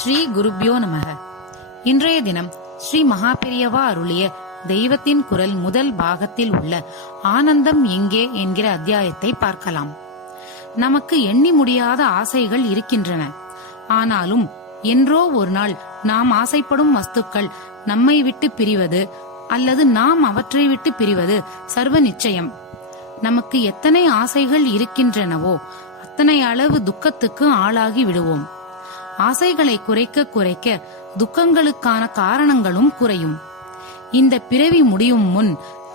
ஸ்ரீ குருப்யோ நமக. இன்றைய தினம் ஸ்ரீ மகாபெரியவா அருளிய தெய்வத்தின் குரல் முதல் பாகத்தில் உள்ள ஆனந்தம் எங்கே என்கிற அத்தியாயத்தை பார்க்கலாம். நமக்கு எண்ணி முடியாத ஆசைகள் இருக்கின்றன. ஆனாலும் என்றோ ஒரு நாள் நாம் ஆசைப்படும் வஸ்துக்கள் நம்மை விட்டு பிரிவது அல்லது நாம் அவற்றை விட்டு பிரிவது சர்வ நிச்சயம். நமக்கு எத்தனை ஆசைகள் இருக்கின்றனவோ அத்தனை அளவு துக்கத்துக்கு ஆளாகி விடுவோம். ஆசைகளை குறைக்க குறைக்க துக்கங்களுக்கான காரணங்களும் குறையும். இந்த பிறவி முடியும் முன்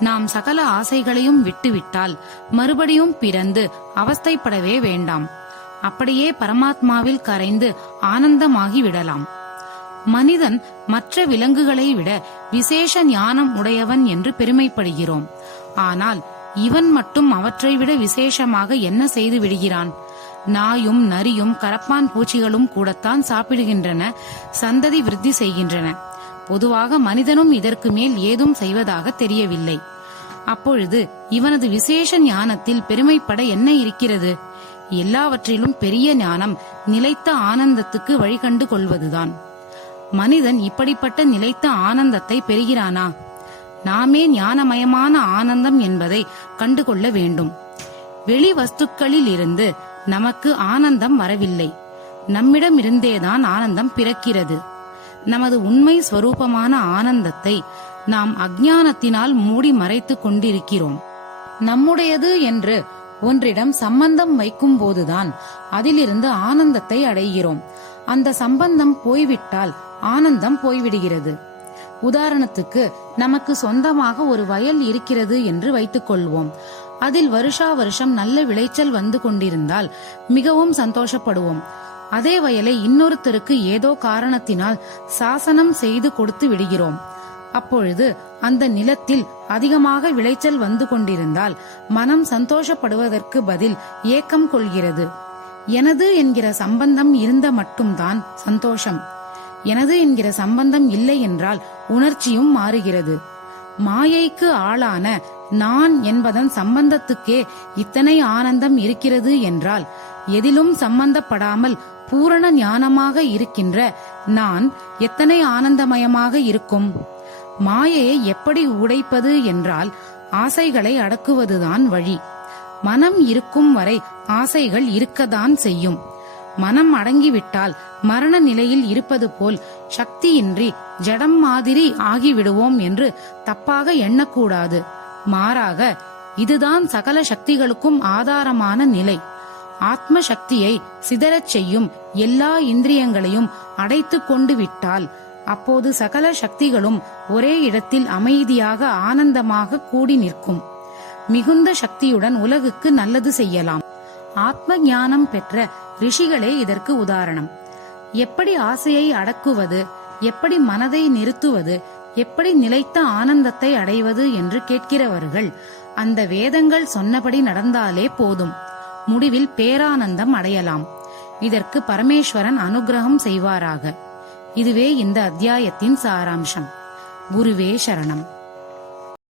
நாம் சகல ஆசைகளையும் விட்டுவிட்டால் மறுபடியும் பிறந்து அவஸ்தைப்படவே வேண்டாம். அப்படியே பரமாத்மாவில் கரைந்து ஆனந்தமாகி விடலாம். மனிதன் மற்ற விலங்குகளை விட விசேஷ ஞானம் உடையவன் என்று பெருமைப்படுகிறோம். ஆனால் இவன் மட்டும் அவற்றை விட விசேஷமாக என்ன செய்து விடுகிறான்? நாயும் நரியும் கரப்பான் பூச்சிகளும் கூடத்தான் சாப்பிடுகின்றன, சந்ததி விருத்தி செய்கின்றன. பொதுவாக மனிதனும் இதற்கு மேல் ஏதும் செய்வதாக தெரியவில்லை. அப்பொழுது இவனது விசேஷ ஞானத்தில் பெருமைப்பட என்ன இருக்கிறது? எல்லாவற்றிலும் பெரிய ஞானம் நிலைத்த ஆனந்தத்துக்கு வழிகண்டு கொள்வதுதான். மனிதன் இப்படிப்பட்ட நிலைத்த ஆனந்தத்தை பெறுகிறானா? நாமே ஞானமயமான ஆனந்தம் என்பதை கண்டுகொள்ள வேண்டும். வெளி வஸ்துக்களில் இருந்து நமக்கு ஆனந்தம் வரவில்லை. நம்மிடம் இருந்தேதான் ஆனந்தம் பிறக்கிறது. நமது உண்மை ஸ்வரூபமான ஆனந்தத்தை நாம் அஞ்ஞானத்தினால் மூடி மறைத்துக் கொண்டிருக்கிறோம். நம்முடையது என்று ஒன்றிடம் சம்பந்தம் வைக்கும் போதுதான் அதிலிருந்து ஆனந்தத்தை அடைகிறோம். அந்த சம்பந்தம் போய்விட்டால் ஆனந்தம் போய்விடுகிறது. உதாரணத்துக்கு, நமக்கு சொந்தமாக ஒரு வயல் இருக்கிறது என்று வைத்துக் கொள்வோம். அதில் வருஷா வருஷம் நல்ல விளைச்சல் வந்து கொண்டிருந்தால் மிகவும் சந்தோஷப்படுவோம். அதே வயலை இன்னொருத்தருக்கு ஏதோ காரணத்தினால் சாசனம் செய்து கொடுத்து விடுகிறோம். அப்பொழுது அந்த நிலத்தில் அதிகமாக விளைச்சல் வந்து கொண்டிருந்தால் மனம் சந்தோஷப்படுவதற்கு பதில் ஏக்கம் கொள்கிறது. எனது என்கிற சம்பந்தம் இருந்த மட்டும்தான் சந்தோஷம். எனது என்கிற சம்பந்தம் இல்லை என்றால் உணர்ச்சியும் மாறுகிறது. மாயைக்கு ஆளான நான் என்பதன் சம்பந்தத்துக்கே இத்தனை ஆனந்தம் இருக்கிறது என்றால் எதிலும் சம்பந்தப்படாமல் பூரண ஞானமாக இருக்கின்ற நான் எத்தனை ஆனந்தமயமாக இருக்கும்? மாயையை எப்படி உடைப்பது என்றால் ஆசைகளை அடக்குவதுதான் வழி. மனம் இருக்கும் வரை ஆசைகள் இருக்கத்தான் செய்யும். மனம் அடங்கிவிட்டால் மரண நிலையில் இருப்பது போல் சக்தியின்றி ஜடம் மாதிரி ஆகிவிடுவோம் என்று தப்பாக எண்ணக்கூடாது. மாறாக இதுதான் சகல சக்திகளுக்கும் ஆதாரமான நிலை. ஆத்ம சக்தியை சிதறச் செய்யும் எல்லா இந்திரியங்களையும் அடைத்து கொண்டு விட்டால் அப்போது சகல சக்திகளும் ஒரே இடத்தில் அமைதியாக ஆனந்தமாக கூடி நிற்கும். மிகுந்த சக்தியுடன் உலகுக்கு நல்லது செய்யலாம். ஆத்ம ஞானம் பெற்ற ரிஷிகளே இதற்கு உதாரணம். எப்படி ஆசையை அடக்குவது, எப்படி மனதை நிறுத்துவது, எப்படி நிலைத்த ஆனந்தத்தை அடைவது என்று கேட்கிறவர்கள் அந்த வேதங்கள் சொன்னபடி நடந்தாலே போதும். முடிவில் பேரானந்தம் அடையலாம். இதற்கு பரமேஸ்வரன் அனுகிரகம் செய்வாராக. இதுவே இந்த அத்தியாயத்தின் சாராம்சம். குருவே சரணம்.